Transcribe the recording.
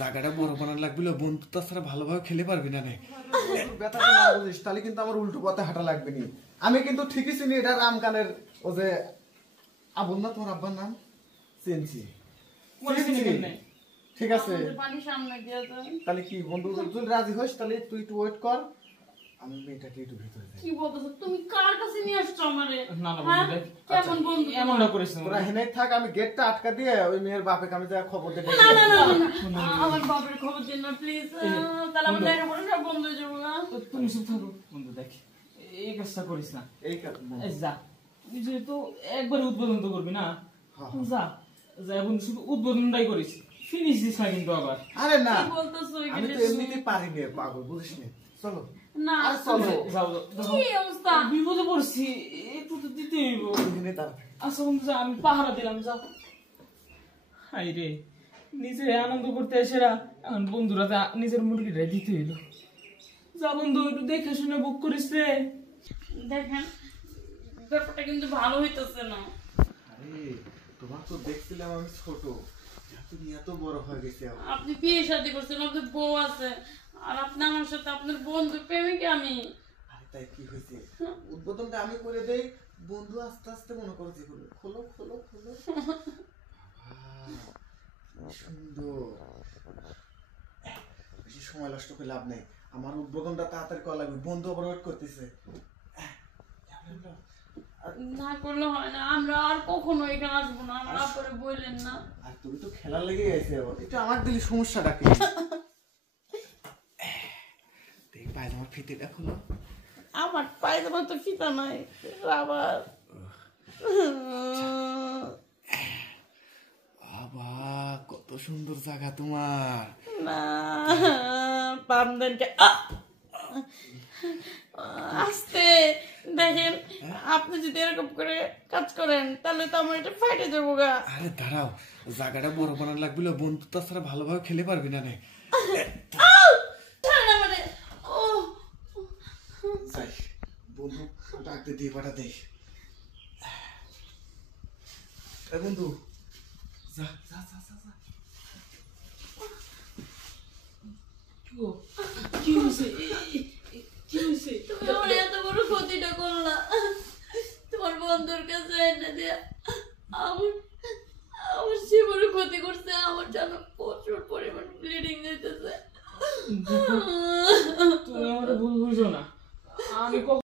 জায়গাটা বড় বানানো লাগবে, বন্ধু তাছাড়া ভালোভাবে খেলে পারবি না। ব্যথাটা না বুঝিস তাহলে কিন্তু আমার উল্টো পথে হাঁটা লাগবে নি। আমি কিন্তু ঠিকই চিনি এটা রামকানের ও যে আবুল না তোমার আব্বার নাম চিনছি। ঠিক আছে তাহলে কি বন্ধু যদি রাজি হইস তাহলে তুই একটু ওয়েট কর, আমি মেয়েটাকে একটু ভিতরে যাই। কি বলতেছ তুমি? কার কাছে নিয়ে আসছো আমারে? না না বন্ধু দেখ, কেমন বন্ধু এমনটা করিস না। তোরা হেনে থাক, আমি গেটটা আটকা দিয়ে ওই মেয়ের বাপেকে আমি যা খবর দিয়ে না না না না, আমার বাবার খবর দিন না প্লিজ, তাহলে আমার দেখা পড়ে সব বন্ধ হয়ে যাবো। তুমি চুপ থাকো বন্ধু, দেখ এই কাজটা করিস না। এই কাজ যা, তুই যেহেতু একবার উদ্বোধন তো করবি না, যা যা বন্ধু, শুধু উদ্বোধনটাই করিস, ফিনিশ দিস না কিন্তু আবার। আরে না কি বলতেছো? আমি তো এমনিতেই পারি নে পাগল, বুঝিস না। চলো না আর চলো যাও কি অবস্থা? বিপদে পড়ছি, একটু তো দিতে হইব। এখানে দাঁড়া। আচ্ছা বন্ধু যা, আমি পাহারা দিলাম, যা। হাই রে, নিজে আনন্দ করতে এসেরা এখন বন্ধুরা নিজের মুরগিটা দিতে হইল। যা বন্ধু, একটু দেখে শুনে বুক করিস রে। দেখেন ব্যাপারটা কিন্তু ভালো হইতেছে না। আরে তোমার তো দেখছিলাম আমি ছোট, তুমি এত বড় হয়ে গেছে। আপনি বিয়ে শাদী করছেন, আপনার বউ আছে, আর আপনি আমার সাথে আপনার বন্ধু প্রেমিক আমি। আরে তাই কি হয়েছে, উদ্বোধনটা আমি করে দেই, বন্ধু আস্তে আস্তে মনে করে যে খোলো খোলো খোলো। সুন্দর, বেশি সময় নষ্ট করে লাভ নেই, আমার উদ্বোধনটা তাড়াতাড়ি করা লাগবে, বন্ধু আবার ওয়েট করতেছে। না করলে হয় না, আমরা আর কখনো এখানে আসবো না, আমরা পরে বললেন না। আর তুমি তো খেলা লেগে গেছে, এটা আমার দিলে সমস্যাটা কি? দেখ পায়জামার ফিতেটা খুলো। আমার পায়জামা তো ফিতা নাই আবার। বাবা কত সুন্দর জায়গা তোমার। না পামদেনকে আস্তে দেখেন, আপনি যদি এরকম করে কাজ করেন তাহলে তো আমার এটা ফাইটে যাবো গা। আরে দাঁড়াও, জায়গাটা বড় বানানো লাগবে, বন্ধু তাছাড়া ভালোভাবে খেলে পারবি না। বন্ধু ডাকতে দিয়ে পাঠা দেই। বন্ধু যা যা যা যা যা। কি হয়েছে? কি হয়েছে? তুমি আমার এত বড় ক্ষতিটা করলা, তোমার বন্ধুর কাছে এনে দিয়া আমার আমার জীবনে ক্ষতি করছে, আমার জানো প্রচুর পরিমাণ ব্লিডিং দিতেছে। তুমি আমার ভুল বুঝো না, আমি